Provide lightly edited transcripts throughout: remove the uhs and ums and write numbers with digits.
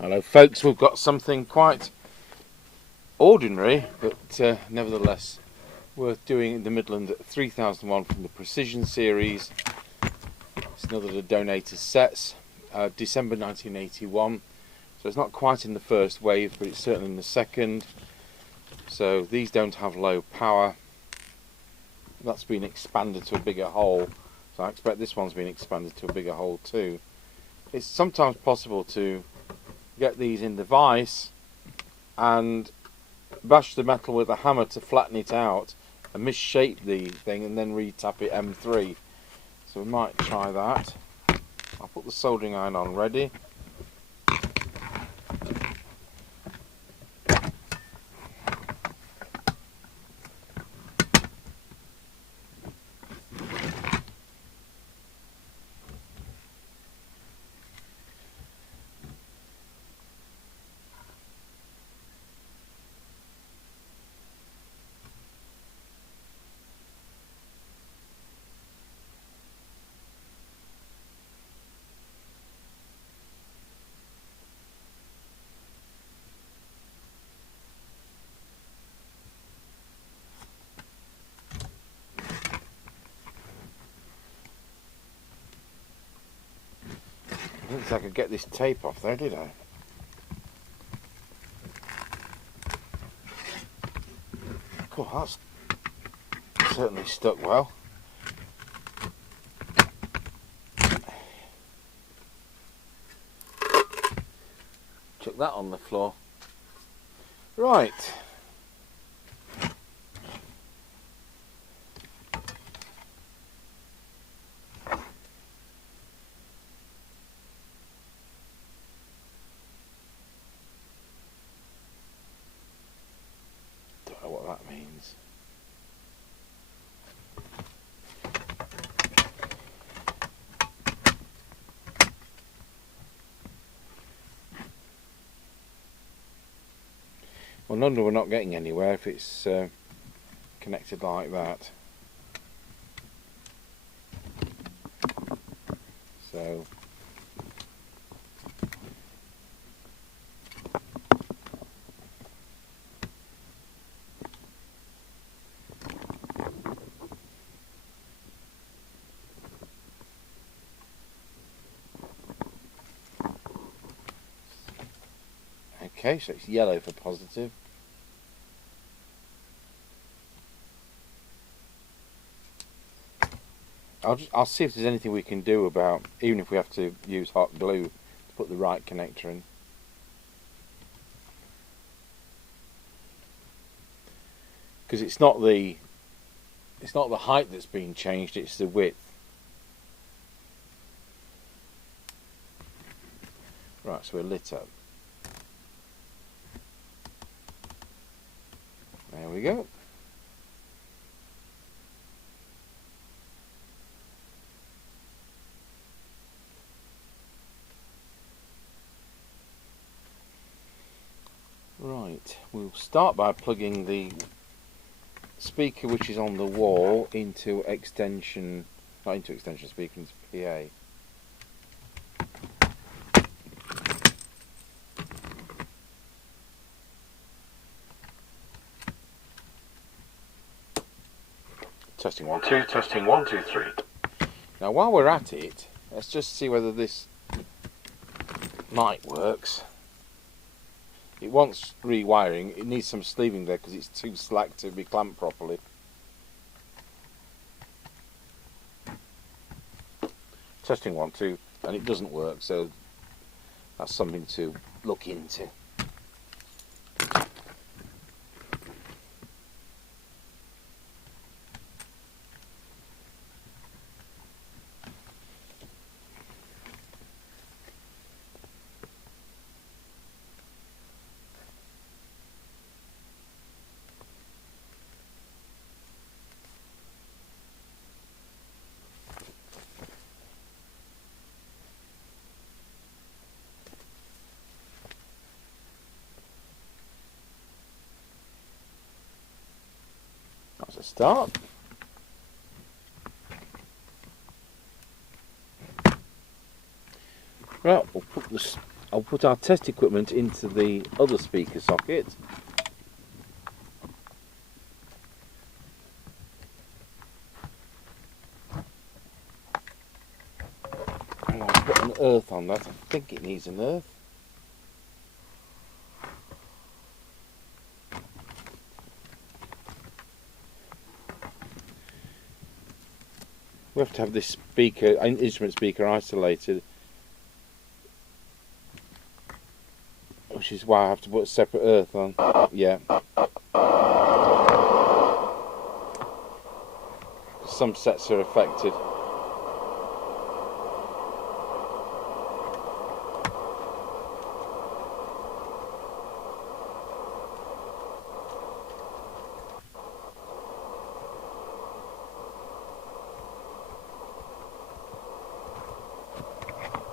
Hello folks, we've got something quite ordinary but nevertheless worth doing in the Midland 3001 from the Precision series. It's another of the donated sets, December 1981, so it's not quite in the first wave but it's certainly in the second. So these don't have low power, that's been expanded to a bigger hole, so I expect this one's been expanded to a bigger hole too. It's sometimes possible to get these in the vise and bash the metal with a hammer to flatten it out and misshape the thing and then re-tap it M3. So we might try that. I'll put the soldering iron on ready. I didn't think I could get this tape off there, did I? Cool, that's certainly stuck well. Chuck that on the floor. Right. Don't know what that means. Well, no wonder we're not getting anywhere if it's connected like that. So okay, so it's yellow for positive. I'll see if there's anything we can do about, even if we have to use hot glue to put the right connector in. Because it's not the height that's been changed, it's the width. Right, so we're lit up. There we go. Right, we'll start by plugging the speaker which is on the wall into extension, not into extension speaker, into PA. Testing 1 2, testing 1 2 3. Now while we're at it, let's just see whether this mic works. It wants rewiring, it needs some sleeving there because it's too slack to be clamped properly. Testing 1 2, and it doesn't work, so that's something to look into. That's a start. Right, I'll put our test equipment into the other speaker socket. And I'll put an earth on that. I think it needs an earth. We have to have this speaker, instrument speaker, isolated, which is why I have to put a separate earth on. Yeah. Some sets are affected.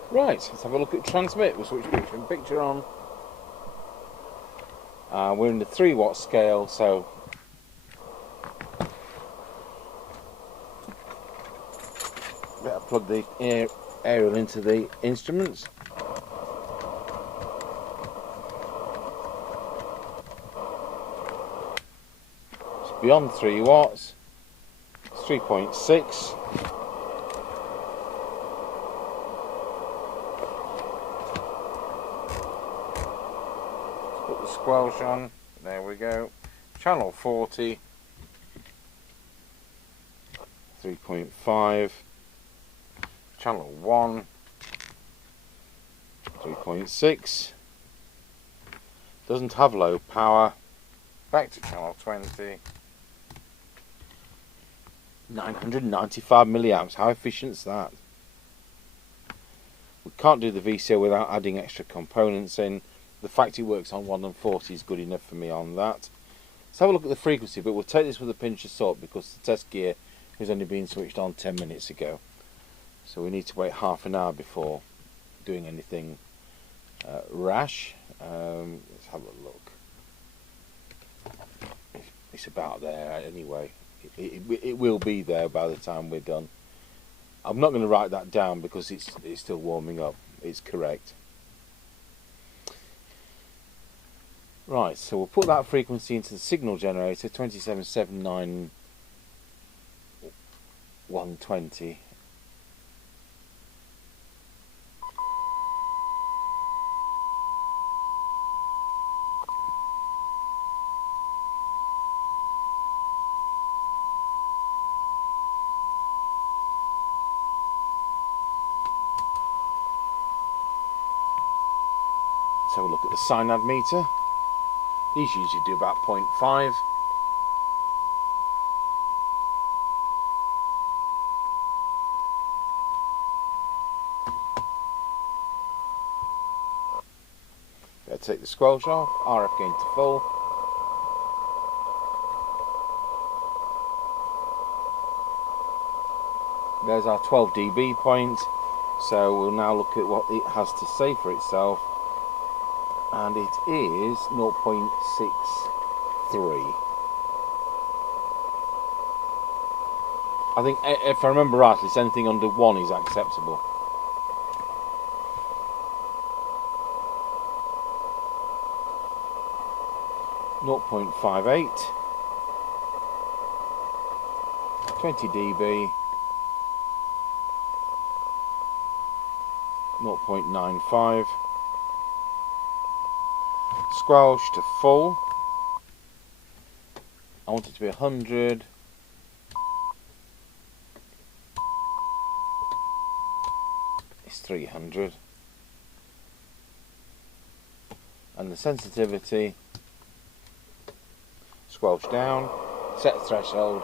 Right, let's have a look at transmit. We'll switch picture and picture on. We're in the 3 watt scale, so better plug the aerial into the instruments. It's beyond 3 watts. It's 3.6. Put the squelch on. There we go. Channel 40. 3.5. Channel 1. 3.6. Doesn't have low power. Back to channel 20. 995 milliamps. How efficient is that? We can't do the VCO without adding extra components in. The fact it works on 140 is good enough for me on that. Let's have a look at the frequency, but we'll take this with a pinch of salt because the test gear has only been switched on 10 minutes ago. So we need to wait half an hour before doing anything rash. Let's have a look. It's about there anyway. It will be there by the time we're done. I'm not going to write that down because it's still warming up. It's correct. Right, so we'll put that frequency into the signal generator, 2779120. Let's have a look at the synad meter. These usually do about 0.5. Better take the squelch off, RF gain to full. There's our 12 dB point, so we'll now look at what it has to say for itself. And it is 0.63. I think, if I remember rightly, it's anything under 1 is acceptable. .58, 20 dB, 0.95. Squelch to full. I want it to be 100. It's 300. And the sensitivity, squelch down, set threshold.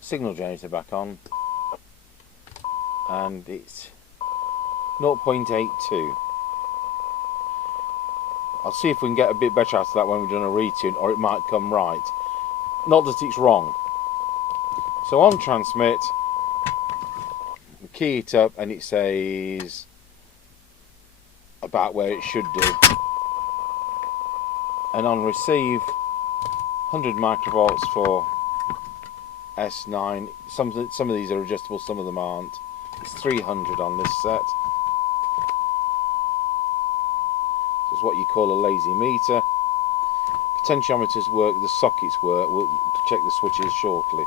Signal generator back on. And it's 0.82. I'll see if we can get a bit better out of that when we've done a retune, or it might come right. Not that it's wrong. So on transmit, we key it up and it says about where it should do. And on receive, 100 microvolts for S9. Some of these are adjustable, some of them aren't. It's 300 on this set. This is what you call a lazy meter. Potentiometers work, the sockets work. We'll check the switches shortly.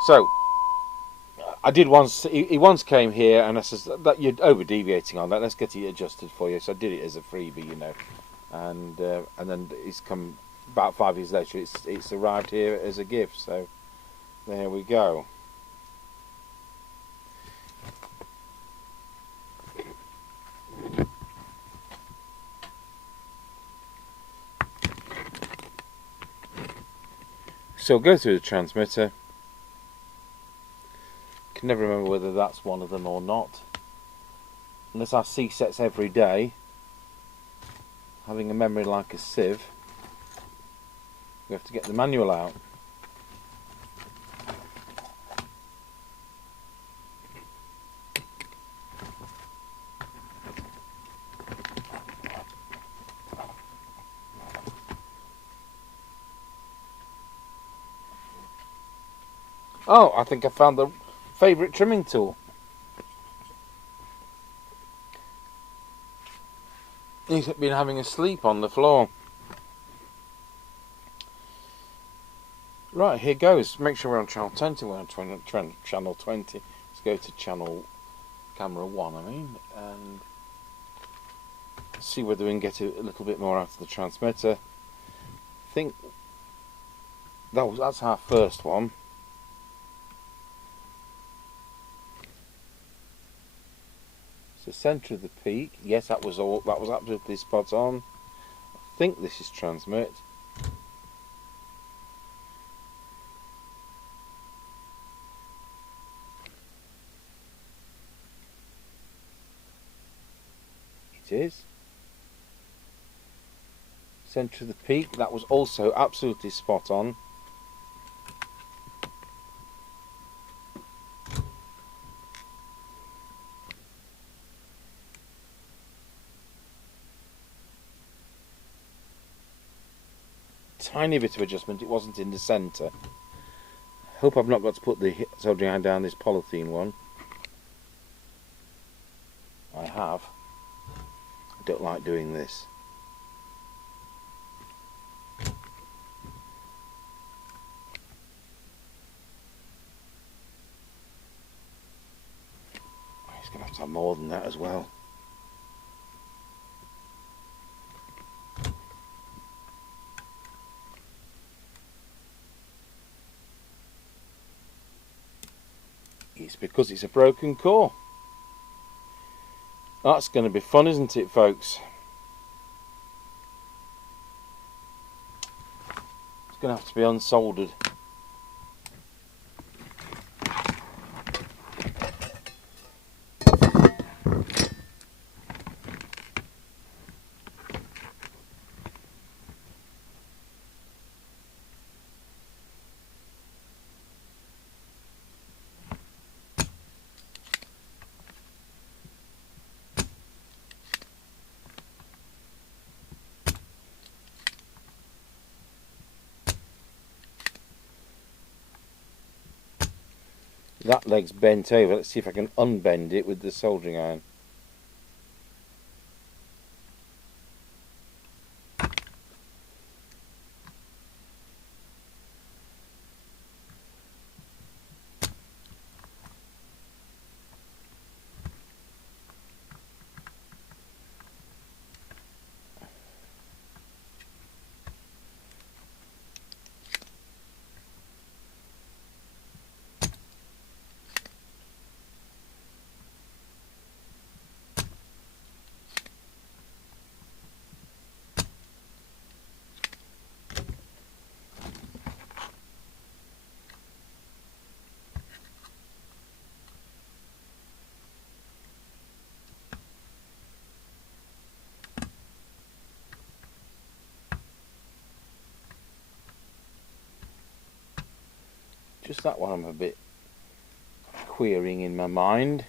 So, I did once. He once came here and I says that you're over deviating on that. Let's get it adjusted for you. So I did it as a freebie, you know, and then he's come about 5 years later. It's arrived here as a gift. So there we go. So go through the transmitter. Can never remember whether that's one of them or not. Unless I see sets every day, having a memory like a sieve, we have to get the manual out. Oh, I think I found the favourite trimming tool. He's been having a sleep on the floor. Right, here goes. Make sure we're on channel 20. We're on channel 20. Let's go to channel camera 1, and see whether we can get a little bit more out of the transmitter. I think that's our first one. The centre of the peak, yes, that was absolutely spot on. I think this is transmit. It is. Centre of the peak, that was also absolutely spot on. Tiny bit of adjustment, it wasn't in the centre. Hope I've not got to put the soldering iron down this polythene one. I have. I don't like doing this. He's going to have more than that as well. It's because it's a broken core. That's going to be fun, isn't it, folks? It's going to have to be unsoldered. That leg's bent over. Let's see if I can unbend it with the soldering iron. Just that one I'm a bit querying in my mind.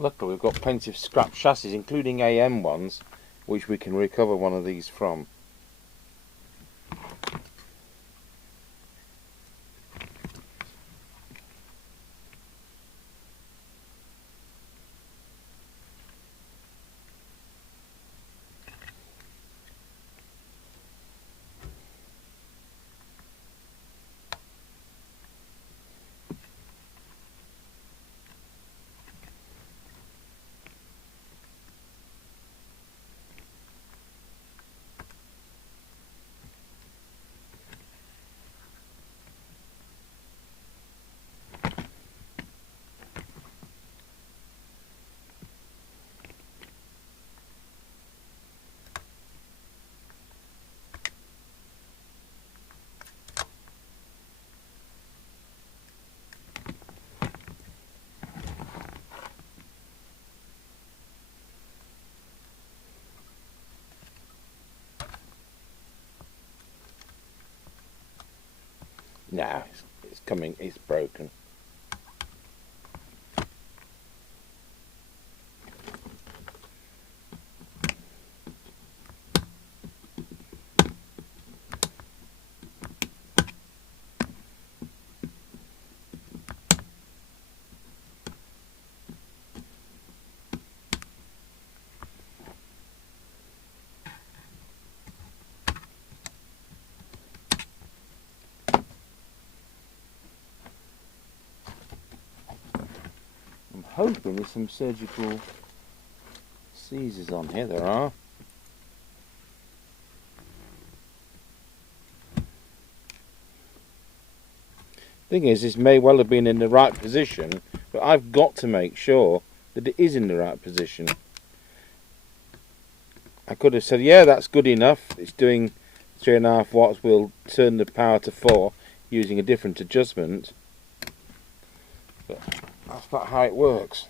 Luckily we've got plenty of scrap chassis, including AM ones, which we can recover one of these from. Now it's coming, it's broken. I'm hoping there's some surgical seizures on here. There are. Thing is, this may well have been in the right position, but I've got to make sure that it is in the right position. I could have said, yeah, that's good enough, it's doing 3.5 watts, we'll turn the power to 4 using a different adjustment, but that's not how it works.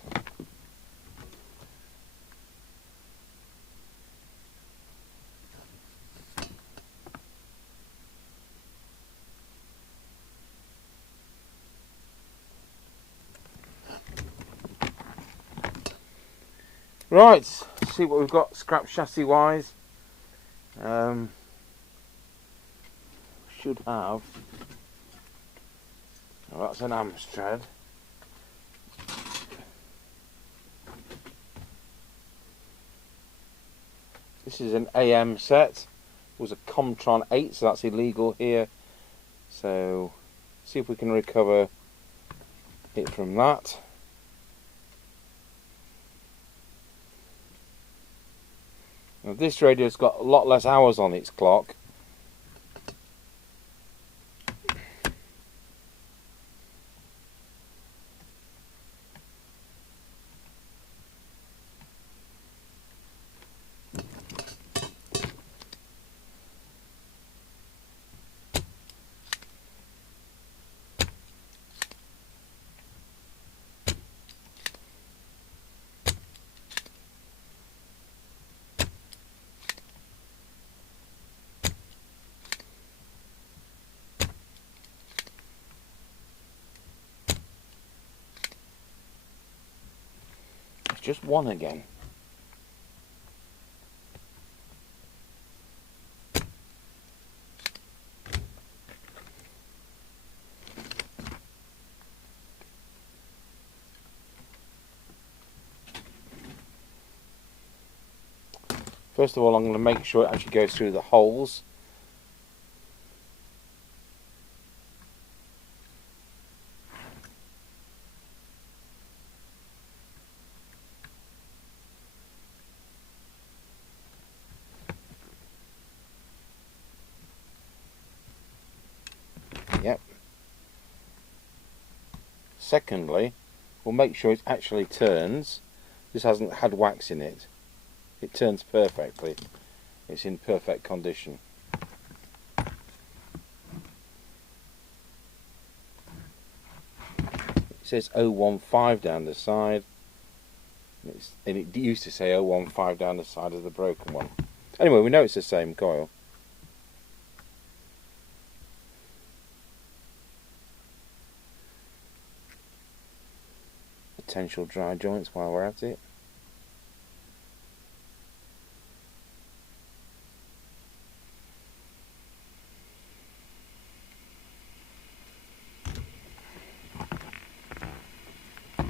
Right, see what we've got scrap chassis wise. Should have. Oh, that's an Amstrad. This is an AM set. It was a Comtron 8, so that's illegal here. So, see if we can recover it from that. Now this radio's got a lot less hours on its clock. Just one again. First of all, I'm going to make sure it actually goes through the holes. Yep. Secondly, we'll make sure it actually turns. This hasn't had wax in it. It turns perfectly. It's in perfect condition. It says 015 down the side. And it used to say 015 down the side of the broken one. Anyway, we know it's the same coil. potential dry joints while we're at it.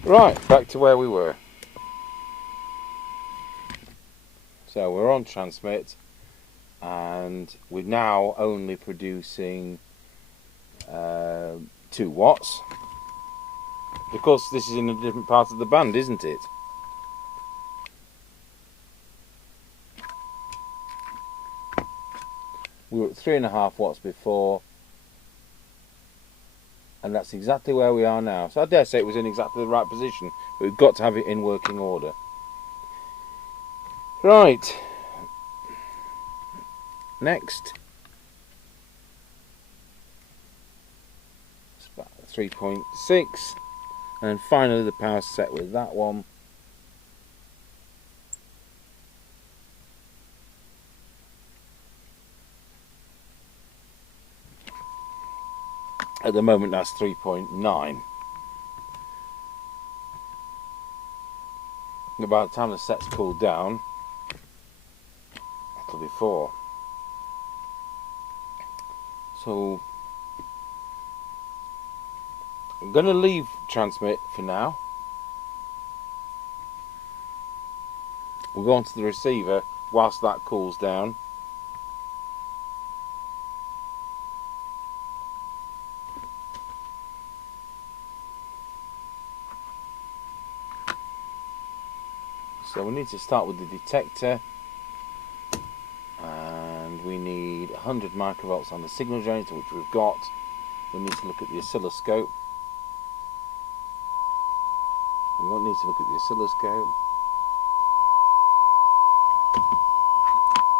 Right, back to where we were. So we're on transmit, and we're now only producing 2 watts. Of course, this is in a different part of the band, isn't it? We were at 3.5 watts before, and that's exactly where we are now. So I dare say it was in exactly the right position, but we've got to have it in working order. Right, next. It's about 3.6, and finally the power's set with that one. At the moment that's 3.9. By the time the set's cooled down, it'll be 4. So I'm going to leave transmit for now. We'll go onto the receiver whilst that cools down. So we need to start with the detector, and we need 100 microvolts on the signal generator, which we've got. We need to look at the oscilloscope. We won't need to look at the oscilloscope.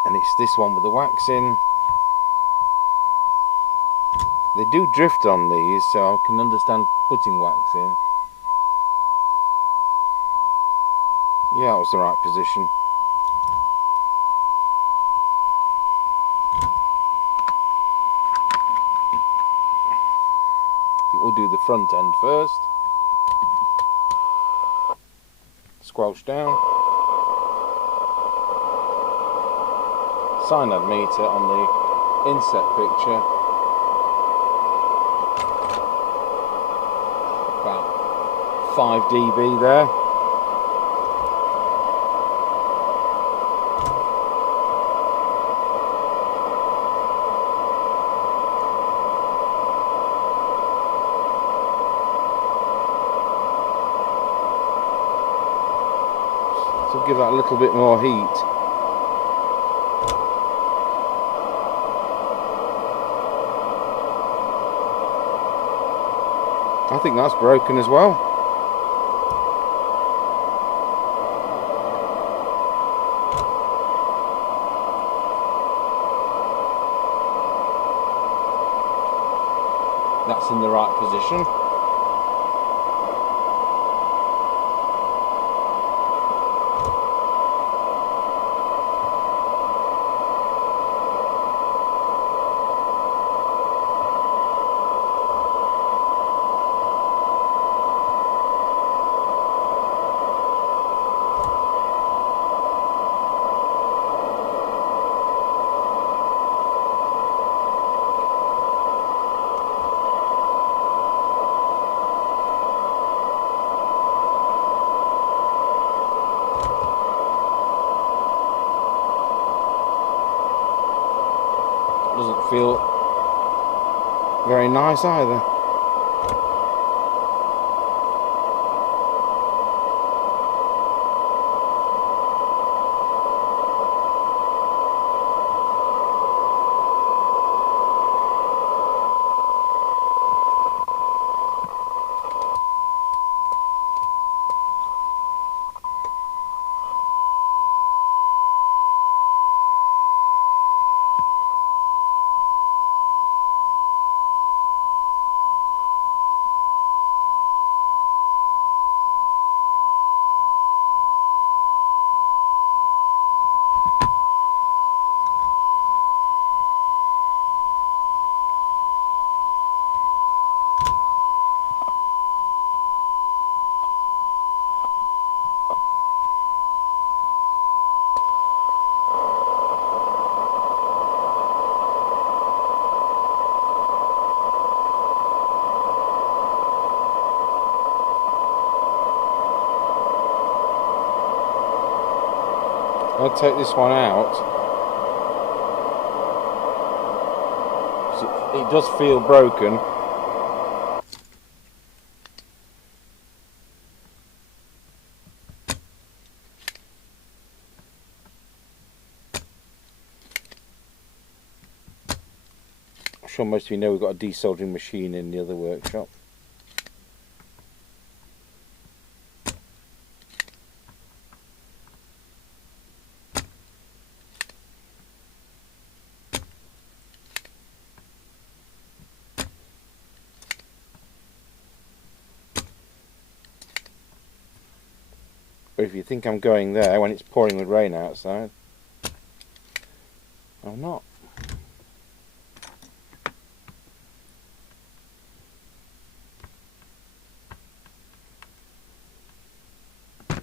And it's this one with the wax in. They do drift on these, so I can understand putting wax in. Yeah, that was the right position. We'll do the front end first. Squelch down. Cyanide meter on the inset picture. About 5 dB there. So give that a little bit more heat. I think that's broken as well. That's in the right position. Doesn't feel very nice either. I'll take this one out. It does feel broken. I'm sure most of you know we've got a desoldering machine in the other workshop. But if you think I'm going there when it's pouring with rain outside, I'm not.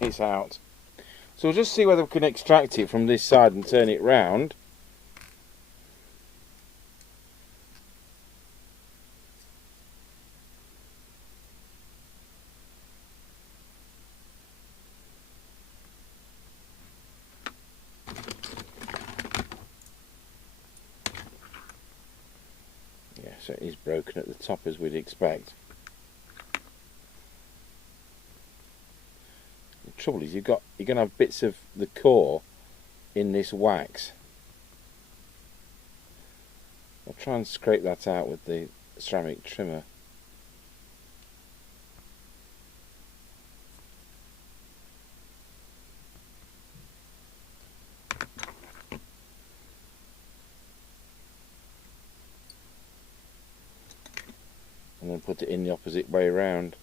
It's out. So we'll just see whether we can extract it from this side and turn it round. Yeah, so it is broken at the top as we'd expect. The trouble is you're going to have bits of the core in this wax. I'll try and scrape that out with the ceramic trimmer. And then put it in the opposite way round.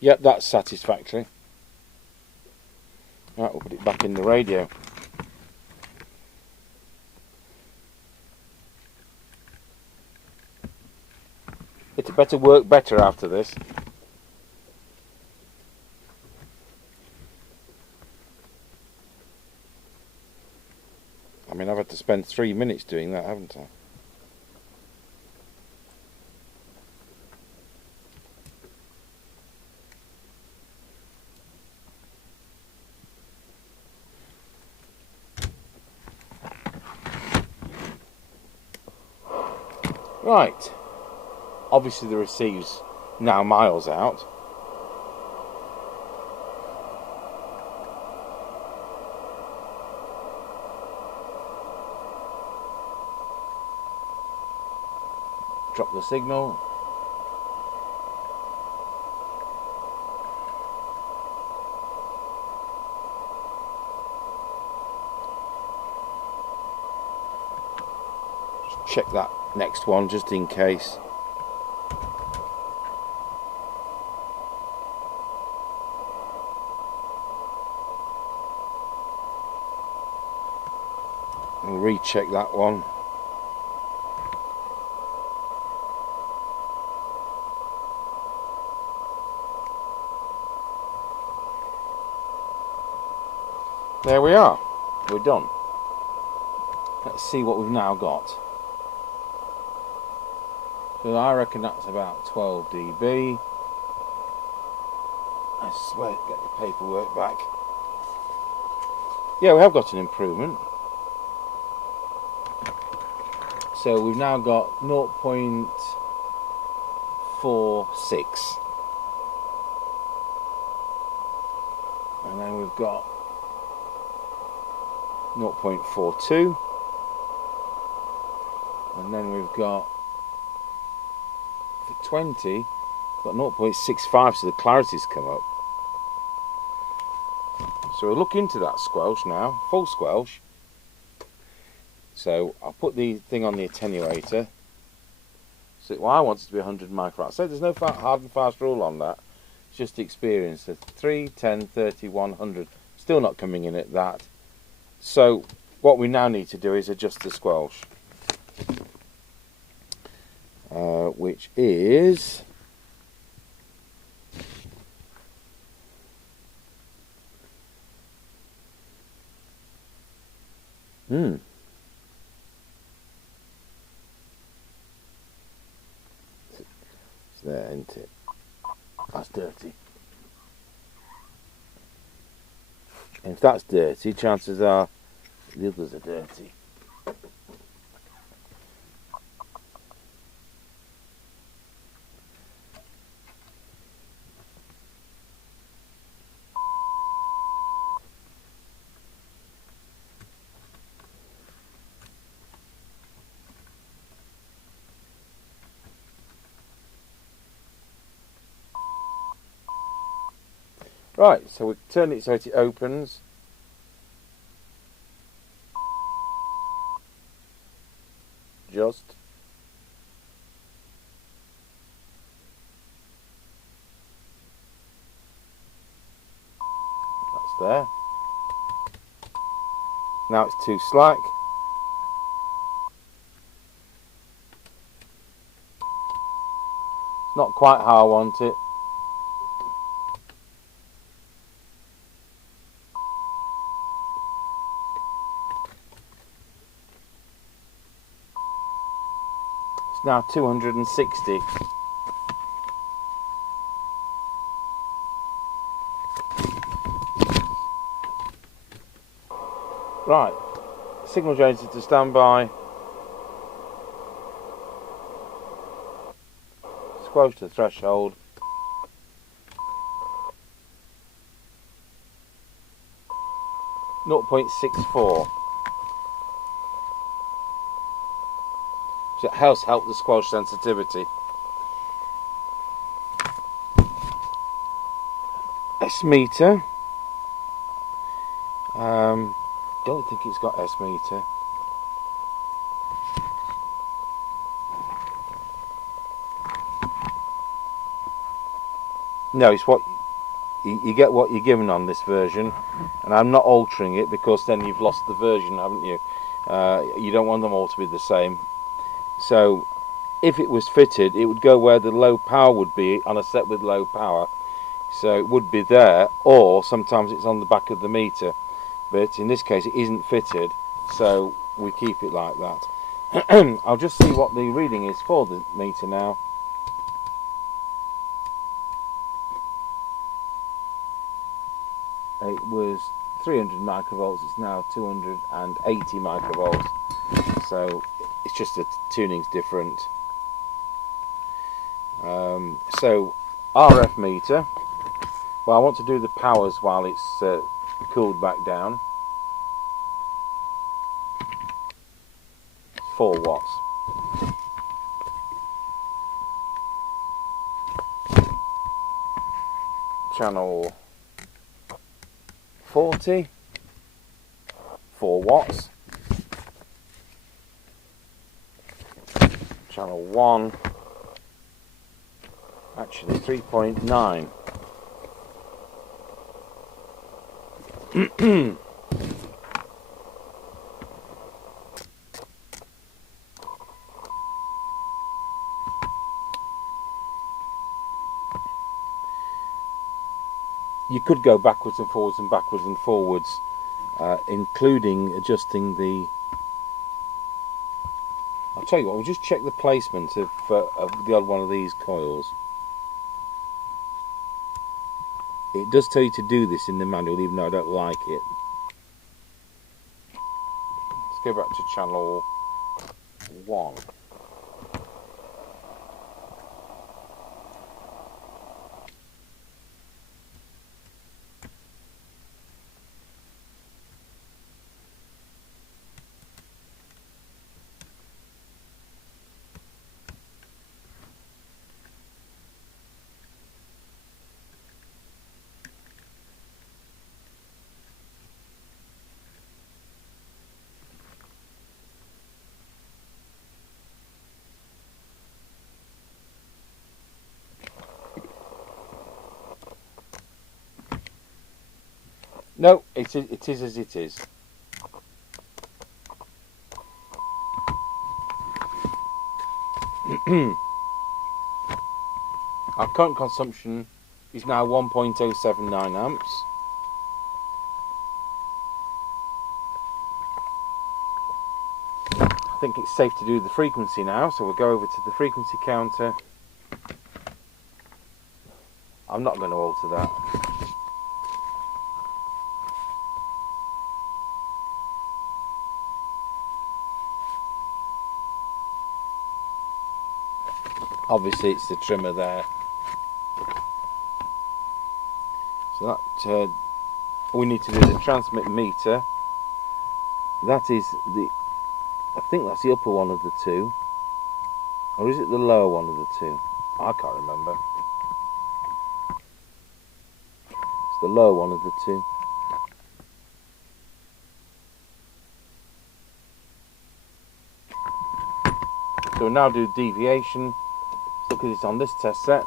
Yep, that's satisfactory. Right, we'll put it back in the radio. It'd better work better after this. I mean, I've had to spend 3 minutes doing that, haven't I? Right, obviously the receive's now miles out. Drop the signal. Just check that next one just in case. We'll recheck that one. There we are, we're done. Let's see what we've now got. So I reckon that's about 12 dB. I swear, get the paperwork back. Yeah, we have got an improvement. So we've now got 0.46. And then we've got 0.42. And then we've got, for 20, we've got 0.65, so the clarity's come up. So we'll look into that squelch now, full squelch. So I'll put the thing on the attenuator. So well, I want it to be 100 microfarads. So there's no hard and fast rule on that. It's just experience. So 3, 10, 30, 100. Still not coming in at that. So what we now need to do is adjust the squelch. Which is... there, isn't it? That's dirty. And if that's dirty, chances are the others are dirty. Right, so we turn it so it opens. Just. That's there. Now it's too slack. It's not quite how I want it. It's now 260. Right, signal generator to standby. Squelch to the threshold. .64. So it helps help the squelch sensitivity. S meter. Don't think it's got S meter. No, it's what you get what you're given on this version, and I'm not altering it because then you've lost the version, haven't you? You don't want them all to be the same. So if it was fitted, it would go where the low power would be on a set with low power. So it would be there, or sometimes it's on the back of the meter. But in this case it isn't fitted, so we keep it like that. I'll just see what the reading is for the meter now. It was 300 microvolts, it's now 280 microvolts, so it's just the tuning's different. So RF meter, well, I want to do the powers while it's cooled back down. 4 watts. Channel 40, 4 watts. Channel 1, actually 3.9. You could go backwards and forwards and backwards and forwards, including adjusting the... I'll tell you what, we'll just check the placement of the odd one of these coils. It does tell you to do this in the manual, even though I don't like it. Let's go back to channel 1. No, it is as it is. Our current consumption is now 1.079 amps. I think it's safe to do the frequency now, so we'll go over to the frequency counter. I'm not going to alter that. Obviously it's the trimmer there. So that we need to do the transmit meter. That is the, I think that's the upper one of the two. Or is it the lower one of the two? I can't remember. It's the lower one of the two. So we'll now do deviation. Let's look at this on this test set.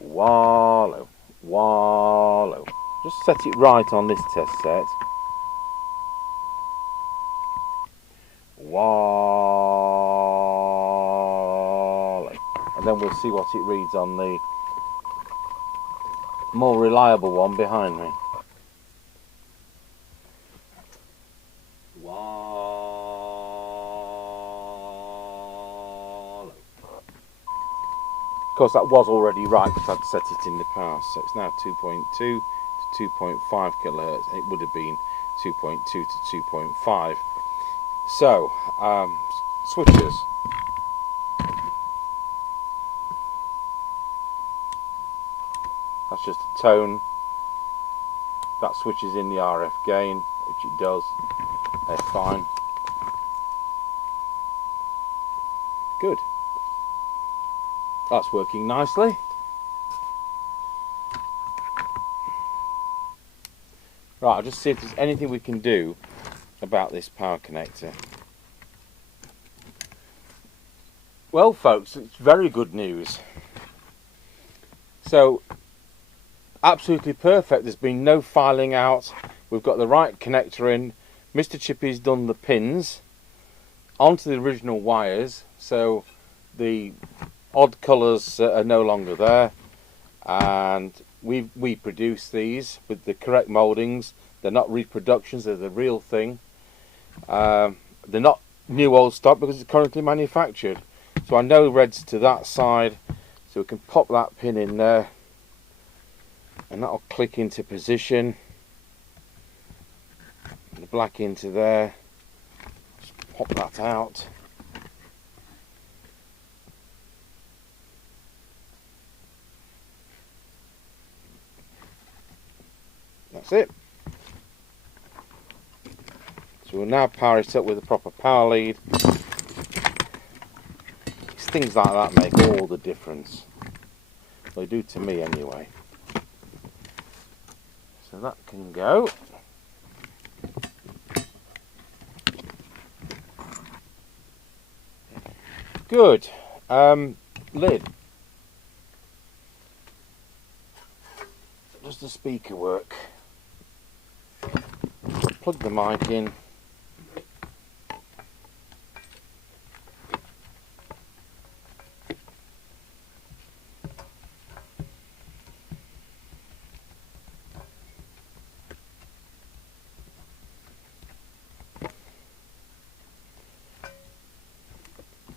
Wallow, wallow. Just set it right on this test set. Wallow. And then we'll see what it reads on the more reliable one behind me. Wallow. Of course that was already right because I'd set it in the past, so it's now 2.2 to 2.5 kilohertz. It would have been 2.2 to 2.5. So, switches. That's just a tone. That switches in the RF gain, which it does. They're fine. Good. That's working nicely. Right, I'll just see if there's anything we can do about this power connector. Well folks, it's very good news. So, absolutely perfect. There's been no filing out. We've got the right connector in. Mr. Chippy's done the pins onto the original wires, so the odd colours are no longer there, and we produce these with the correct mouldings. They're not reproductions, they're the real thing. They're not new old stock because it's currently manufactured. So I know red's to that side, so we can pop that pin in there and that'll click into position. The black into there. Just pop that out. That's it. So we'll now power it up with a proper power lead. It's things like that make all the difference. They do to me anyway. So that can go. Good. Lid. Does the speaker work? Plug the mic in.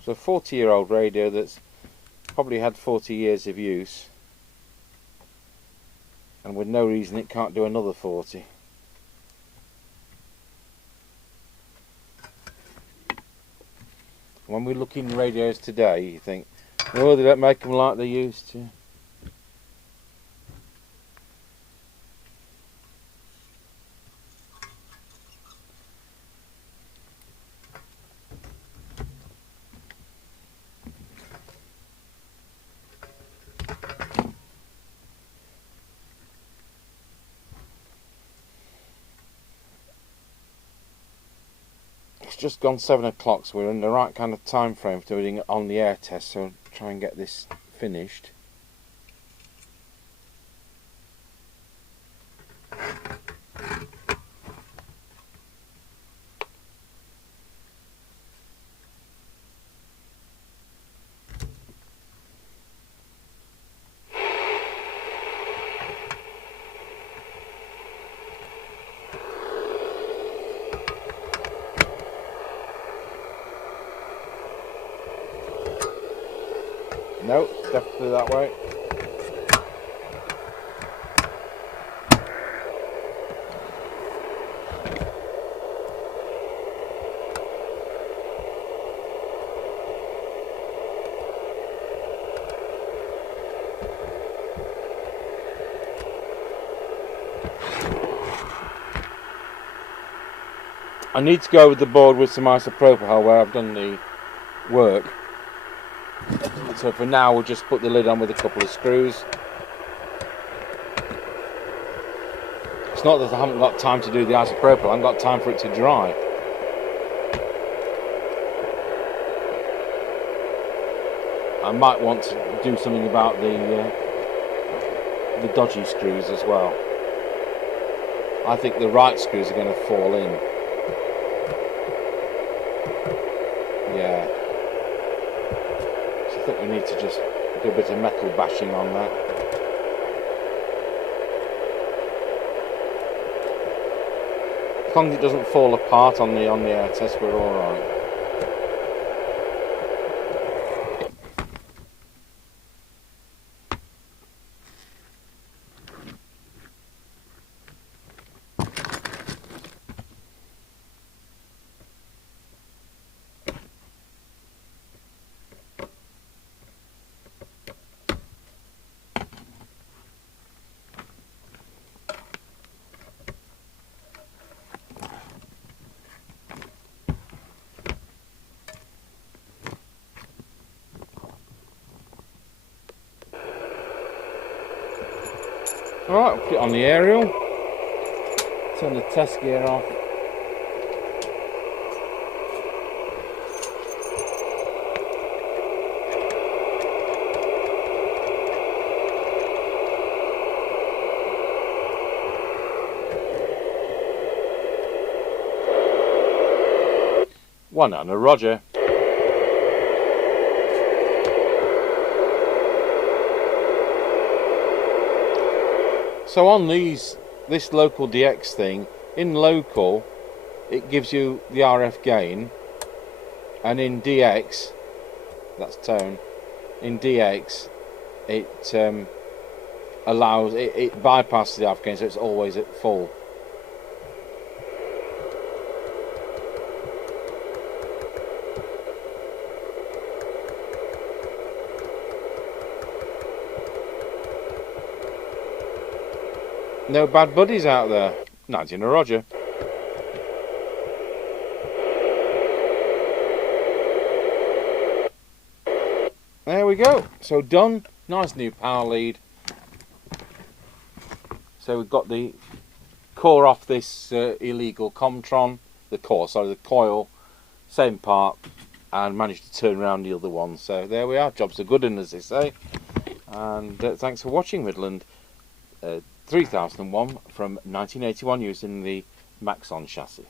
So a 40-year-old radio that's probably had 40 years of use, and with no reason it can't do another 40. When we look in radios today, you think, oh, they don't make them like they used to. It's just gone 7 o'clock, so we're in the right kind of time frame for doing it on the air test, so I'll try and get this finished. No, definitely that way. I need to go over the board with some isopropyl where I've done the work. So for now we'll just put the lid on with a couple of screws. It's not that I haven't got time to do the isopropyl, I haven't got time for it to dry. I might want to do something about the dodgy screws as well. I think the right screws are going to fall in. Yeah. So I think we need to just do a bit of metal bashing on that. As long as it doesn't fall apart on the air test, we're all right. Alright, we'll put it on the aerial, turn the test gear off. One and a Roger. So on this local DX thing, in local it gives you the RF gain, and in DX, that's tone, in DX it allows, it bypasses the RF gain, so it's always at full. No bad buddies out there. 19 a Roger. There we go. So done. Nice new power lead. So we've got the core off this illegal Comtron. The coil. Same part. And managed to turn around the other one. So there we are. Jobs are good, and as they say. And thanks for watching, Midland. 3001 from 1981 using the Maxon chassis.